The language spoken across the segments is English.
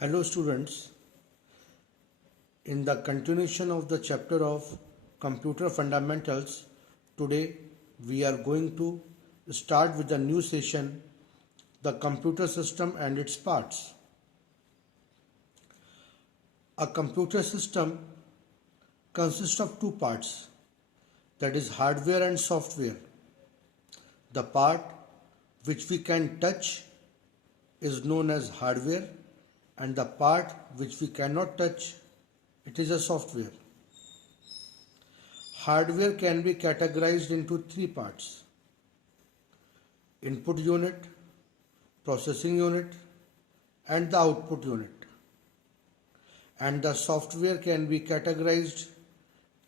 Hello students, in the continuation of the chapter of Computer Fundamentals, today we are going to start with a new session, the computer system and its parts. A computer system consists of two parts, that is hardware and software. The part which we can touch is known as hardware and the part which we cannot touch, it is a software. Hardware can be categorized into three parts: input unit, processing unit, and the output unit. And the software can be categorized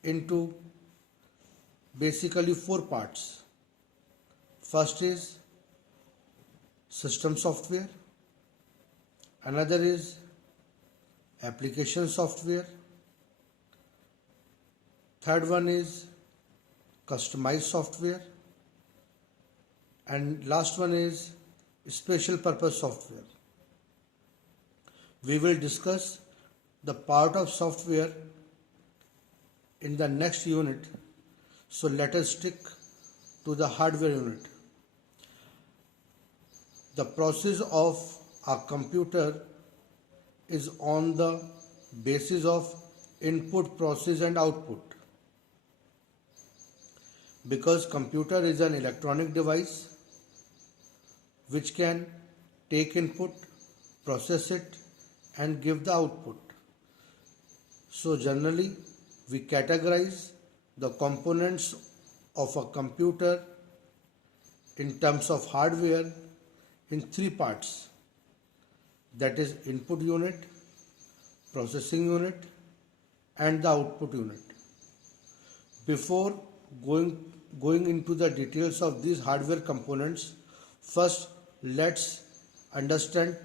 into basically four parts. First is system software, another is application software, third one is customized software, and last one is special purpose software. We will discuss the part of software in the next unit, so let us stick to the hardware unit. The process of a computer is on the basis of input, process and output. Because computer is an electronic device which can take input, process it and give the output. So generally we categorize the components of a computer in terms of hardware in three parts, that is input unit, processing unit and the output unit. Before going into the details of these hardware components, first let's understand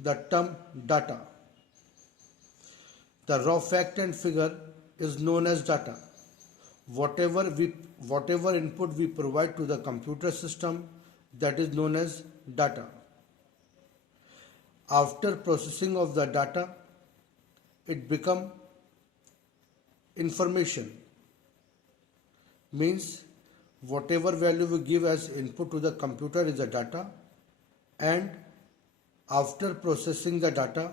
the term data. The raw fact and figure is known as data. Whatever input we provide to the computer system, that is known as data. After processing of the data, it becomes information. Means whatever value we give as input to the computer is the data, and after processing the data,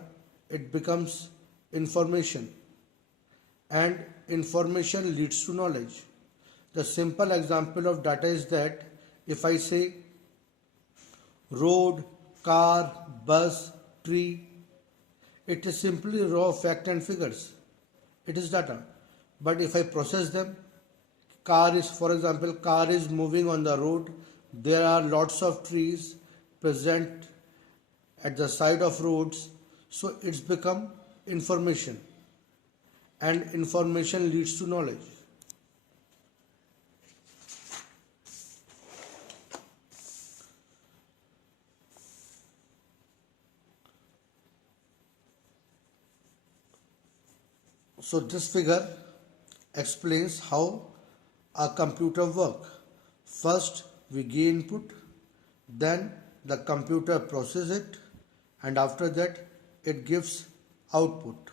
it becomes information, and information leads to knowledge. The simple example of data is that if I say road, car, bus, tree, it is simply raw fact and figures. It is data. But if I process them, for example, car is moving on the road. There are lots of trees present at the side of roads. So it's become information. And information leads to knowledge. So this figure explains how a computer works. First we give input, then the computer processes it, and after that it gives output.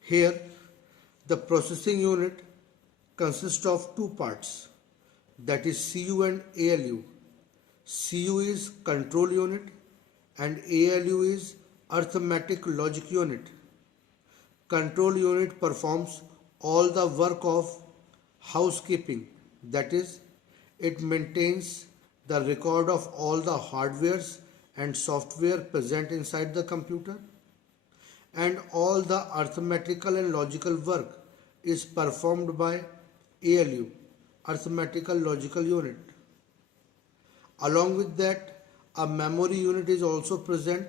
Here the processing unit consists of two parts, that is CU and ALU. CU is control unit and ALU is arithmetic logic unit. Control unit performs all the work of housekeeping, that is, it maintains the record of all the hardwares and software present inside the computer, and all the arithmetical and logical work is performed by ALU, arithmetical logical unit. Along with that, a memory unit is also present.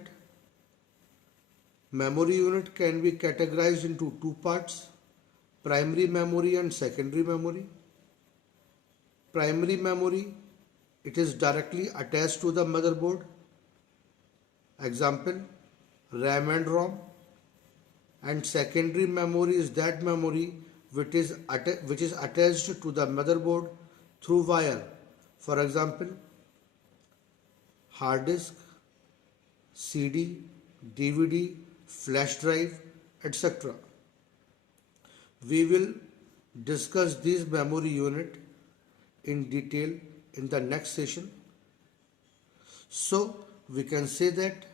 Memory unit can be categorized into two parts, primary memory and secondary memory. Primary memory, it is directly attached to the motherboard. Example, RAM and ROM. And secondary memory is that memory which is attached to the motherboard through wire. For example, hard disk, CD, DVD, flash drive, etc. We will discuss these memory unit in detail in the next session. So we can say that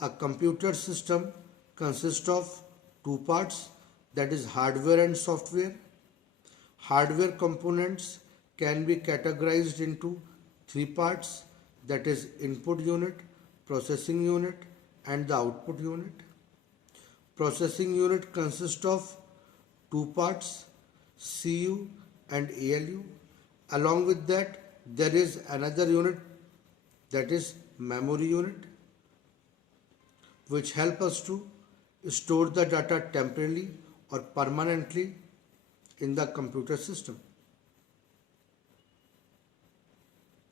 a computer system consists of two parts, that is hardware and software. Hardware components can be categorized into three parts, that is input unit, processing unit and the output unit. Processing unit consists of two parts, CU and ALU. Along with that, there is another unit, that is memory unit, which help us to store the data temporarily or permanently in the computer system.